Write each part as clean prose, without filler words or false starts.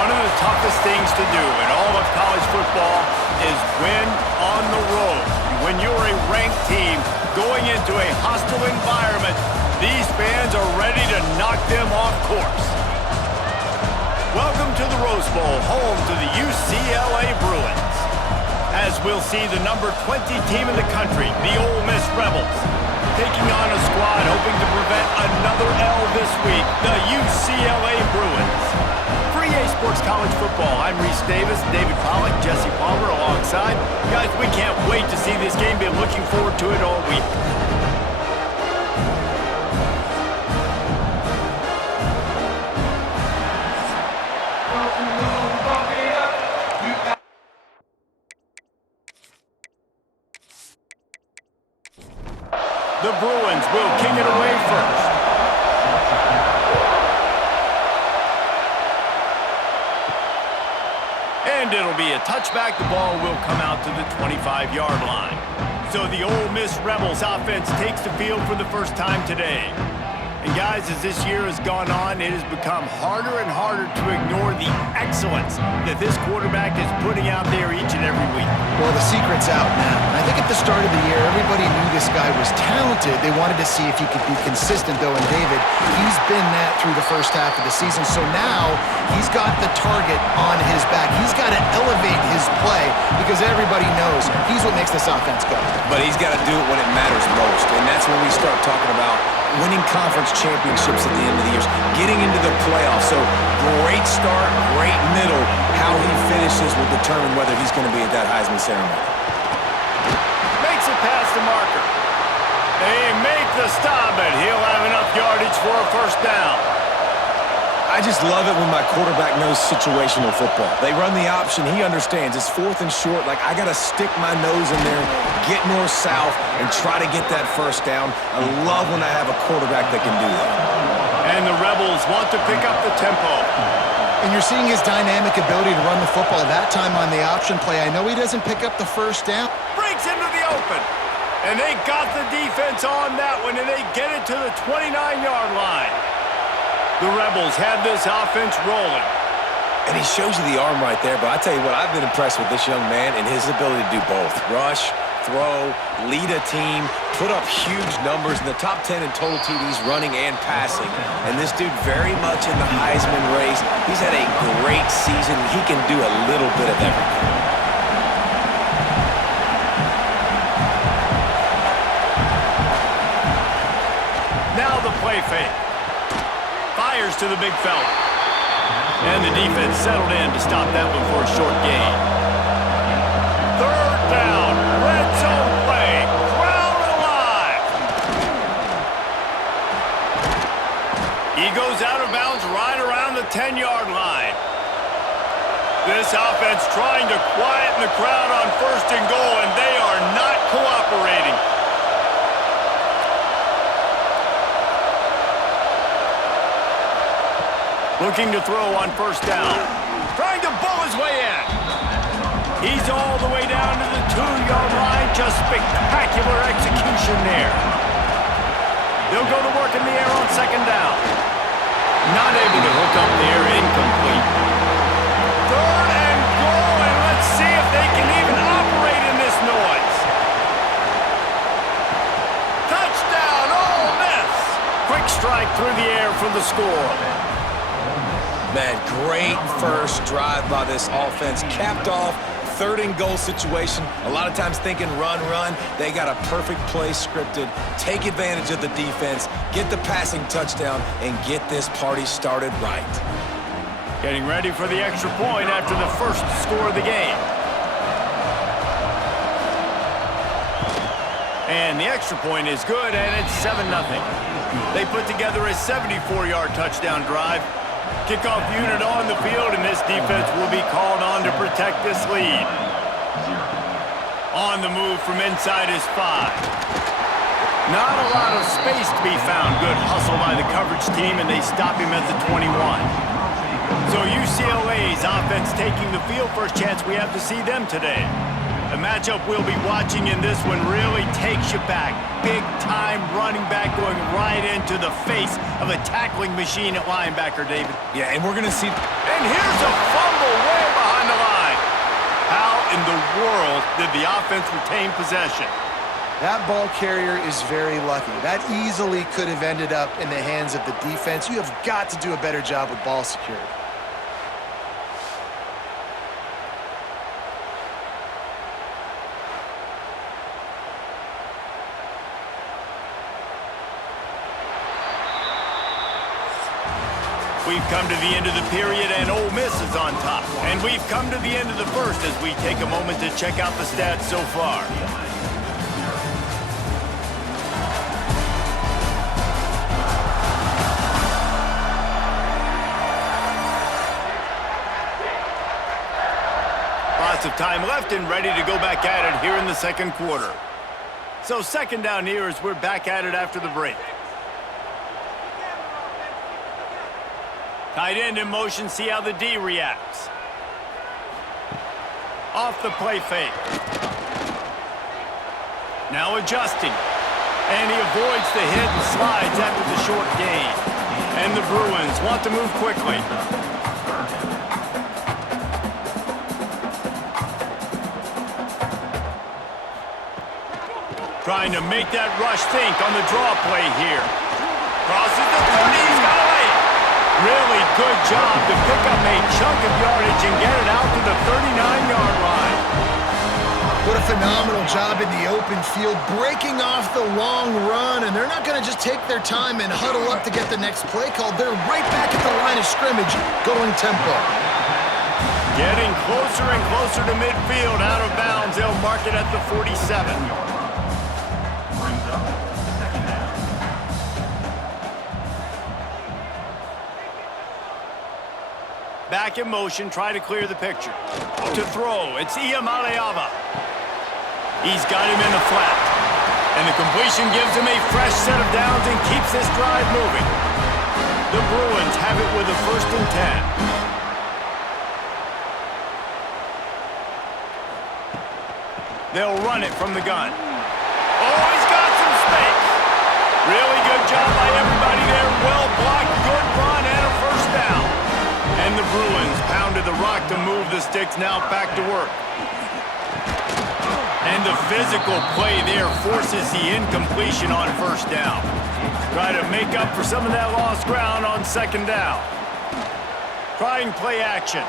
One of the toughest things to do in all of college football is win on the road. When you're a ranked team going into a hostile environment, these fans are ready to knock them off course. Welcome to the Rose Bowl, home to the UCLA Bruins. As we'll see the number 20 team in the country, the Ole Miss Rebels, taking on a squad hoping to prevent another L this week, the UCLA Bruins. For EA Sports College Football, I'm Reese Davis, David Pollack, Jesse Palmer alongside. Guys, we can't wait to see this game. Been looking forward to it all week. The Bruins will kick it away first. And it'll be a touchback. The ball will come out to the 25-yard line. So the Ole Miss Rebels offense takes the field for the first time today. And guys, as this year has gone on, it has become harder and harder to ignore the excellence that this quarterback is putting out there each and every week. Well, the secret's out now. And I think at the start of the year, everybody knew this guy was talented. They wanted to see if he could be consistent, though. And David, he's been that through the first half of the season. So now he's got the target on his back. He's got to elevate his play because everybody knows he's what makes this offense go. But he's got to do it when it matters most. And that's when we start talking about winning conference championships at the end of the year, getting into the playoffs. So great start, great middle. How he finishes will determine whether he's going to be at that Heisman ceremony. Makes it past the marker. They make the stop, and he'll have enough yardage for a first down. I just love it when my quarterback knows situational football. They run the option. He understands. It's fourth and short. Like, I got to stick my nose in there, get north-south, and try to get that first down. I love when I have a quarterback that can do that. And the Rebels want to pick up the tempo. And you're seeing his dynamic ability to run the football that time on the option play. I know he doesn't pick up the first down. Breaks into the open. And they got the defense on that one, and they get it to the 29-yard line. The Rebels have this offense rolling. And he shows you the arm right there, but I tell you what, I've been impressed with this young man and his ability to do both. Rush, throw, lead a team, put up huge numbers in the top 10 in total TDs running and passing. And this dude very much in the Heisman race. He's had a great season. He can do a little bit of everything. Now the play fake. Fires to the big fella. And the defense settled in to stop that one for a short gain. Third down. Red zone play. Crowd alive. He goes out of bounds right around the 10-yard line. This offense trying to quieten the crowd on first and goal, and they are not cooperating. Looking to throw on first down. Trying to bull his way in. He's all the way down to the 2-yard line. Just spectacular execution there. They'll go to work in the air on second down. Not able to hook up there. Incomplete. Third and goal, and let's see if they can even operate in this noise. Touchdown, Ole Miss. Quick strike through the air for the score. Man, great first drive by this offense. Capped off, third and goal situation. A lot of times thinking run, run. They got a perfect play scripted. Take advantage of the defense, get the passing touchdown, and get this party started right. Getting ready for the extra point after the first score of the game. And the extra point is good, and it's 7-0. They put together a 74-yard touchdown drive. Kickoff unit on the field, and this defense will be called on to protect this lead. On the move from inside his 5. Not a lot of space to be found. Good hustle by the coverage team, and they stop him at the 21. So UCLA's offense taking the field. First chance we have to see them today. The matchup we'll be watching in this one really takes you back. Big-time running back going right into the face of a tackling machine at linebacker, David. Yeah, and we're going to see... And here's a almost did the offense retain possession. That ball carrier is very lucky. That easily could have ended up in the hands of the defense. You have got to do a better job with ball security. We've come to the end of the period, and Ole Miss is on top. And we've come to the end of the first as we take a moment to check out the stats so far. Lots of time left and ready to go back at it here in the second quarter. So second down here as we're back at it after the break. Tight end in motion, see how the D reacts. Off the play fake. Now adjusting. And he avoids the hit and slides after the short gain. And the Bruins want to move quickly. Trying to make that rush think on the draw play here. Crosses the 30, he's got away. Really good job to pick up a chunk of yardage and get it out to the 39-yard line. What a phenomenal job in the open field, breaking off the long run, and they're not going to just take their time and huddle up to get the next play called. They're right back at the line of scrimmage, going tempo. Getting closer and closer to midfield, out of bounds. They'll mark it at the 47. Back in motion, try to clear the picture. To throw, it's Iamaleava. He's got him in the flat. And the completion gives him a fresh set of downs and keeps this drive moving. The Bruins have it with a 1st and 10. They'll run it from the gun. Oh, he's got some space. Really good job by everybody there. Well blocked, good run, and a 1st down. And the Bruins pounded the rock to move the sticks, now back to work. And the physical play there forces the incompletion on 1st down. Try to make up for some of that lost ground on 2nd down. Trying play action.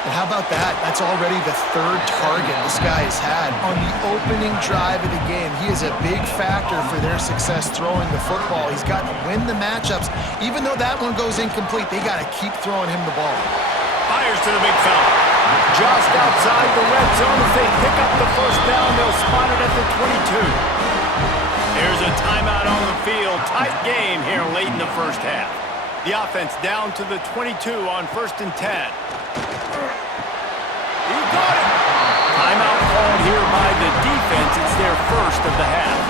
And how about that? That's already the 3rd target this guy has had on the opening drive of the game. He is a big factor for their success throwing the football. He's got to win the matchups. Even though that one goes incomplete, they got to keep throwing him the ball. Fires to the big fella. Just outside the red zone as they pick up the 1st down. They'll spot it at the 22. There's a timeout on the field. Tight game here late in the 1st half. The offense down to the 22 on 1st and 10. He got it. Timeout called here by the defense. It's their 1st of the half.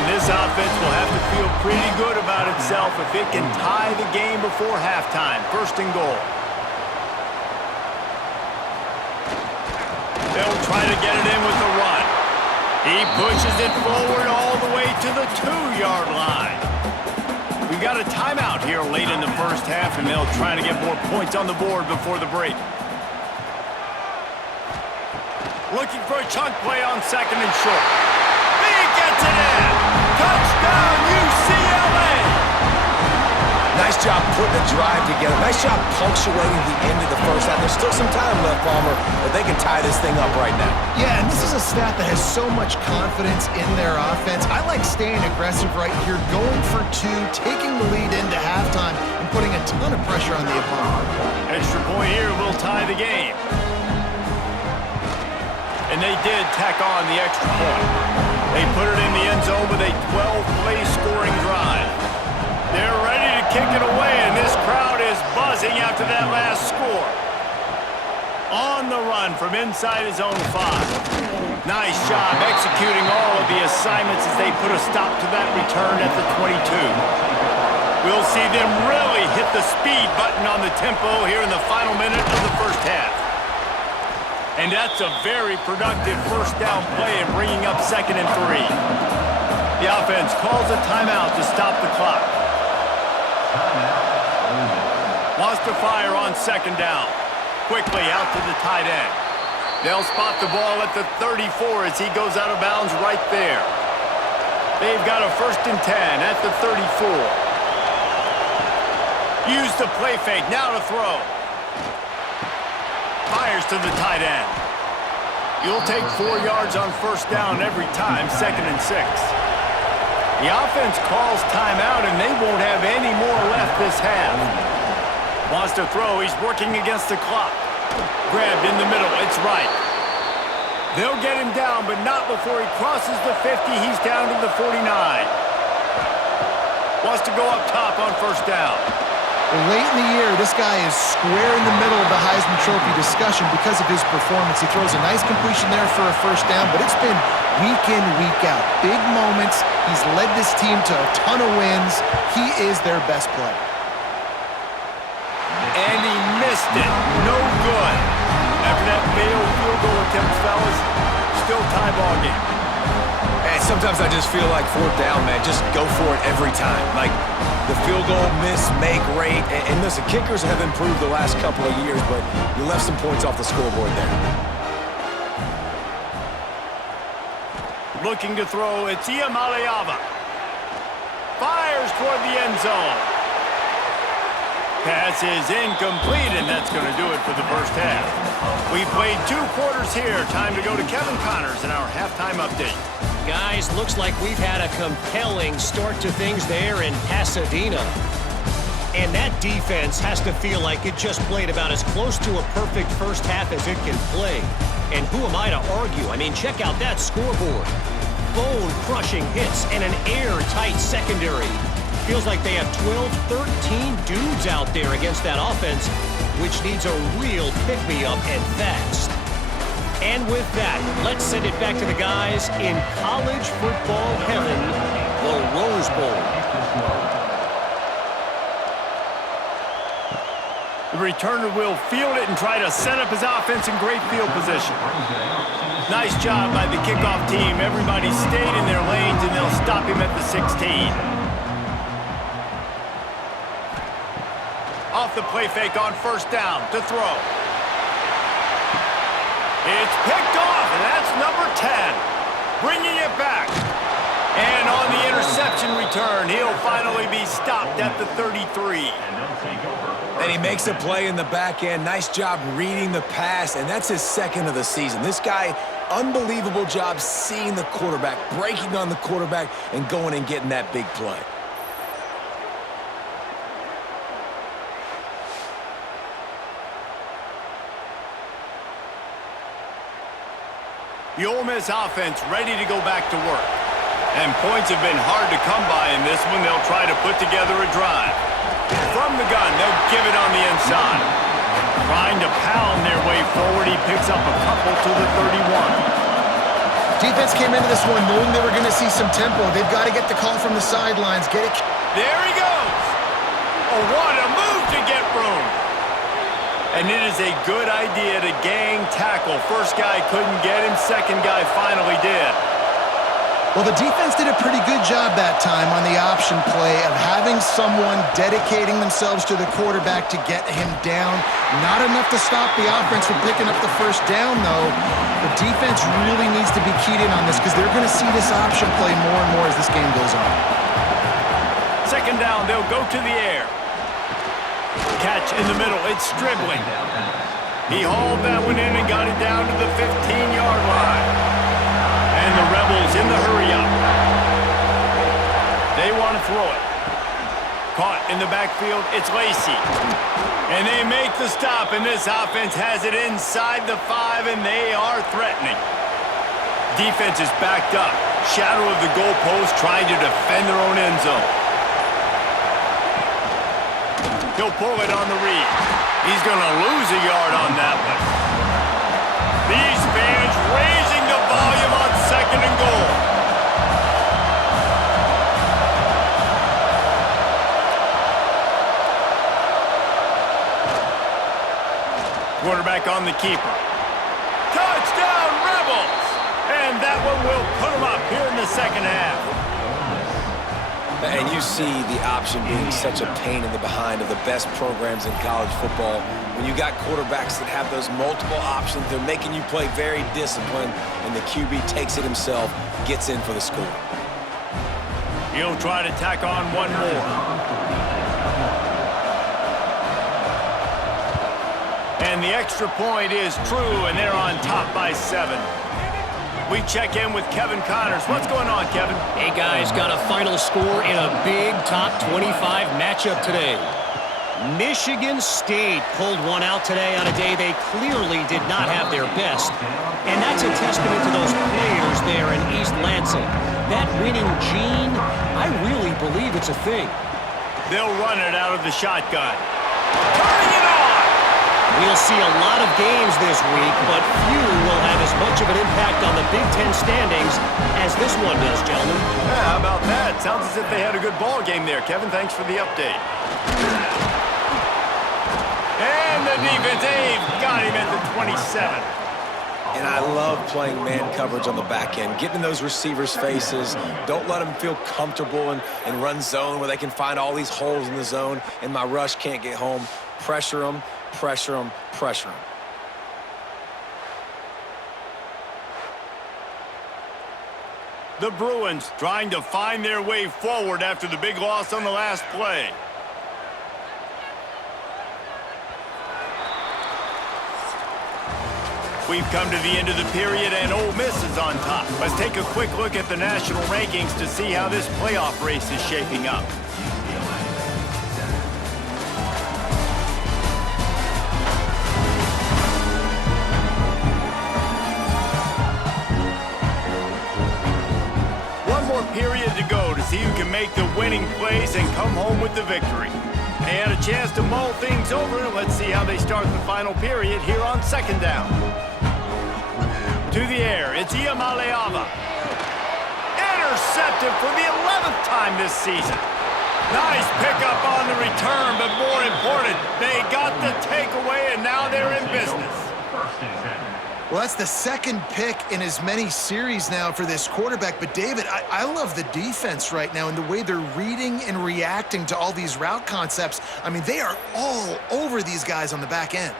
And this offense will have to feel pretty good about itself if it can tie the game before halftime. 1st and goal. They'll try to get it in with the run. He pushes it forward all the way to the 2-yard line. We've got a timeout here late in the 1st half, and they'll try to get more points on the board before the break. Looking for a chunk play on 2nd and short. He gets it in! Touchdown, UCLA! Nice job putting the drive together. Nice job punctuating the end of the 1st half. There's still some time left, Palmer, but they can tie this thing up right now. Yeah, and this is a staff that has so much confidence in their offense. I like staying aggressive right here, going for 2, taking the lead into halftime, and putting a ton of pressure on the opponent. Extra point here will tie the game. And they did tack on the extra point. They put it in the end zone with a 12-play scoring drive. They're ready to kick it away, and this crowd is buzzing after that last score. On the run from inside his own 5. Nice job executing all of the assignments as they put a stop to that return at the 22. We'll see them really hit the speed button on the tempo here in the final minute of the 1st half. And that's a very productive 1st down play and bringing up 2nd and 3. The offense calls a timeout to stop the clock. Wants to fire on 2nd down. Quickly out to the tight end. They'll spot the ball at the 34 as he goes out of bounds right there. They've got a 1st and 10 at the 34. Use the play fake, now to throw. Fires to the tight end. You'll take 4 yards on 1st down every time, 2nd and 6. The offense calls timeout, and they won't have any more left this half. Wants to throw, he's working against the clock. Grabbed in the middle, it's right. They'll get him down, but not before he crosses the 50. He's down to the 49. Wants to go up top on 1st down. Well, late in the year, this guy is square in the middle of the Heisman Trophy discussion because of his performance. He throws a nice completion there for a 1st down, but it's been week in, week out. Big moments. He's led this team to a ton of wins. He is their best player. And he missed it. No good. After that failed field goal attempt, fellas, still tie ball game. And sometimes I just feel like 4th down, man, just go for it every time. Like the field goal, miss, make, rate. And listen, kickers have improved the last couple of years, but you left some points off the scoreboard there. Looking to throw, it's Iamaleava. Fires toward the end zone. Pass is incomplete, and that's going to do it for the 1st half. We've played 2 quarters here. Time to go to Kevin Connors in our halftime update. Guys, looks like we've had a compelling start to things there in Pasadena. And that defense has to feel like it just played about as close to a perfect 1st half as it can play. And who am I to argue? I mean, check out that scoreboard. Bone-crushing hits and an airtight secondary. Feels like they have 12, 13 dudes out there against that offense, which needs a real pick-me-up and fast. And with that, let's send it back to the guys in college football heaven, the Rose Bowl. The returner will field it and try to set up his offense in great field position. Nice job by the kickoff team. Everybody stayed in their lanes, and they'll stop him at the 16. Off the play fake on 1st down to throw. It's picked off, and that's number 10. Bringing it back. And on the interception return, he'll finally be stopped at the 33. And he makes a play in the back end. Nice job reading the pass, and that's his 2nd of the season. This guy, unbelievable job seeing the quarterback, breaking on the quarterback, and going and getting that big play. The Ole Miss offense ready to go back to work. And points have been hard to come by in this one. They'll try to put together a drive. From the gun, they'll give it on the inside. Trying to pound their way forward, he picks up a couple to the 31. Defense came into this one knowing they were going to see some tempo. They've got to get the call from the sidelines. Get it. There he goes. Oh, what a move to get room. And it is a good idea to gang tackle. 1st guy couldn't get him. 2nd guy finally did. Well, the defense did a pretty good job that time on the option play of having someone dedicating themselves to the quarterback to get him down. Not enough to stop the offense from picking up the 1st down, though. The defense really needs to be keyed in on this because they're going to see this option play more and more as this game goes on. 2nd down, they'll go to the air. Catch in the middle, it's Stribling. He hauled that one in and got it down to the 15-yard line. And the Rebels in the hurry-up. They want to throw it. Caught in the backfield, it's Lacey. And they make the stop, and this offense has it inside the 5, and they are threatening. Defense is backed up. Shadow of the goalpost trying to defend their own end zone. He'll pull it on the read. He's going to lose a yard on that one. These fans raising the volume on 2nd and goal. Quarterback on the keeper. Touchdown, Rebels! And that one will put them up here in the 2nd half. And you see the option being such a pain in the behind of the best programs in college football. When you got quarterbacks that have those multiple options, they're making you play very disciplined, and the QB takes it himself, gets in for the score. He'll try to tack on one more. And the extra point is true, and they're on top by 7. We check in with Kevin Connors. What's going on, Kevin? Hey, guys, got a final score in a big top 25 matchup today. Michigan State pulled one out today on a day they clearly did not have their best. And that's a testament to those players there in East Lansing. That winning gene, I really believe it's a thing. They'll run it out of the shotgun. Turning it on! We'll see a lot of games this week, but few will have as much of an impact on the Big Ten standings as this one does, gentlemen. Yeah, how about that? Sounds as if they had a good ball game there. Kevin, thanks for the update. And the defense, they've got him at the 27. And I love playing man coverage on the back end, getting in those receivers' faces. Don't let them feel comfortable and run zone where they can find all these holes in the zone and my rush can't get home. Pressure them, pressure them, pressure them. The Bruins trying to find their way forward after the big loss on the last play. We've come to the end of the period, and Ole Miss is on top. Let's take a quick look at the national rankings to see how this playoff race is shaping up. One more period to go to see who can make the winning plays and come home with the victory. And a chance to mull things over. Let's see how they start the final period here on second down. To the air, it's Iamaleava. Intercepted for the 11th time this season. Nice pickup on the return, but more important, they got the takeaway, and now they're in business. Well, that's the second pick in as many series now for this quarterback. But, David, I love the defense right now and the way they're reading and reacting to all these route concepts. I mean, they are all over these guys on the back end.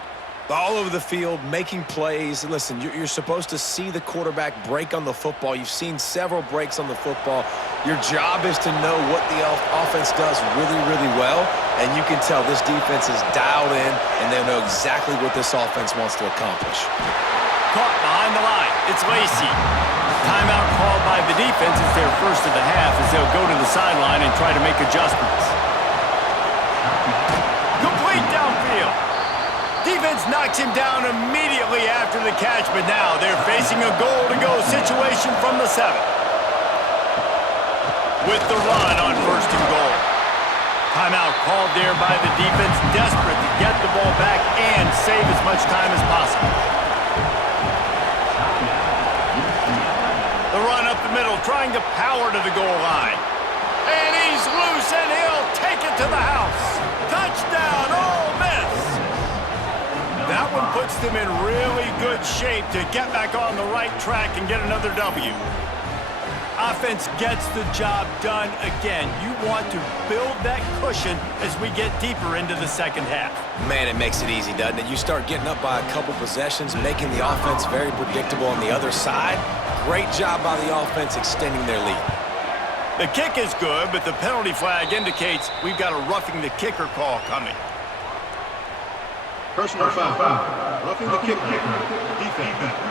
All over the field, making plays. Listen, you're supposed to see the quarterback break on the football. You've seen several breaks on the football. Your job is to know what the offense does really, really well, and you can tell this defense is dialed in, and they know exactly what this offense wants to accomplish. Caught behind the line. It's Lacey. Timeout called by the defense. It's their first of the half as they'll go to the sideline and try to make adjustments. Complete downfield. Defense knocks him down immediately after the catch, but now they're facing a goal-to-go situation from the 7. With the run on first and goal. Timeout called there by the defense, desperate to get the ball back and save as much time as possible. The run up the middle, trying to power to the goal line. And he's loose, and he'll take it to the house. Touchdown, Ole Miss! That one puts them in really good shape to get back on the right track and get another W. Offense gets the job done again. You want to build that cushion as we get deeper into the second half. Man, it makes it easy, doesn't it? You start getting up by a couple possessions, making the offense very predictable on the other side. Great job by the offense extending their lead. The kick is good, but the penalty flag indicates we've got a roughing the kicker call coming. Personal foul. Roughing the kicker. Defense.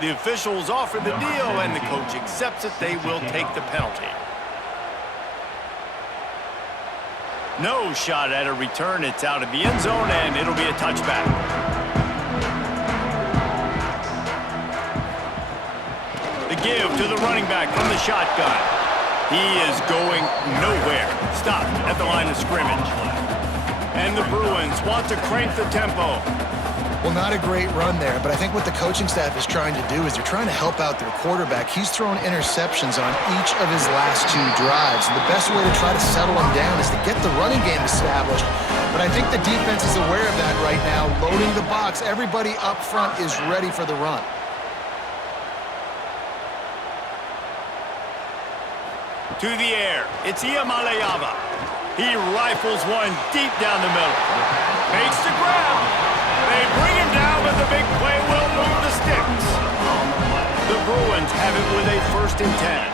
The officials offer the deal, and the coach accepts it. They will take the penalty. No shot at a return. It's out of the end zone, and it'll be a touchback. The give to the running back from the shotgun. He is going nowhere. Stopped at the line of scrimmage. And the Bruins want to crank the tempo. Well, not a great run there, but I think what the coaching staff is trying to do is they're trying to help out their quarterback. He's thrown interceptions on each of his last 2 drives. And the best way to try to settle him down is to get the running game established. But I think the defense is aware of that right now, loading the box. Everybody up front is ready for the run. To the air. It's Iamaleava. He rifles one deep down the middle. Makes the grab. They bring him down, but the big play will move the sticks. The Bruins have it with a 1st and 10.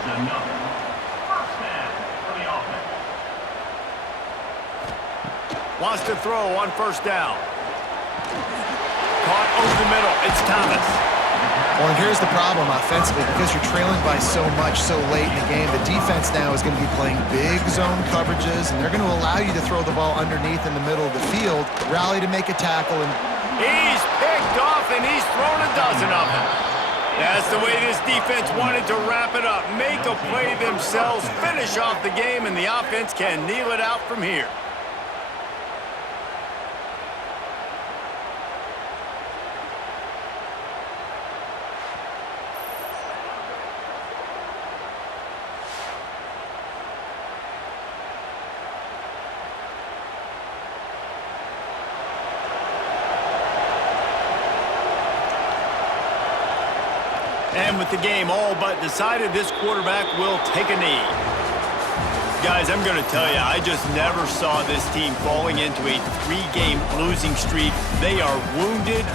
Wants to throw on 1st down. Caught over the middle. It's Thomas. Well, and here's the problem offensively. Because you're trailing by so much so late in the game, the defense now is going to be playing big zone coverages, and they're going to allow you to throw the ball underneath in the middle of the field, rally to make a tackle. And He's picked off, and he's thrown a dozen of them. That's the way this defense wanted to wrap it up. Make a play themselves, finish off the game, and the offense can kneel it out from here. And with the game all but decided, this quarterback will take a knee. Guys, I'm going to tell you, I just never saw this team falling into a 3-game losing streak. They are wounded,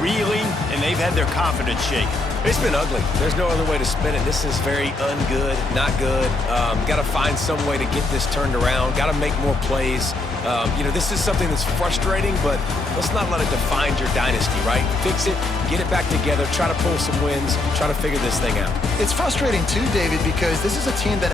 reeling, and they've had their confidence shaken. It's been ugly. There's no other way to spin it. This is very ungood, not good. Got to find some way to get this turned around. Got to make more plays. This is something that's frustrating, but let's not let it define your dynasty, right? Fix it, get it back together, try to pull some wins, try to figure this thing out. it's frustrating too, David, because this is a team that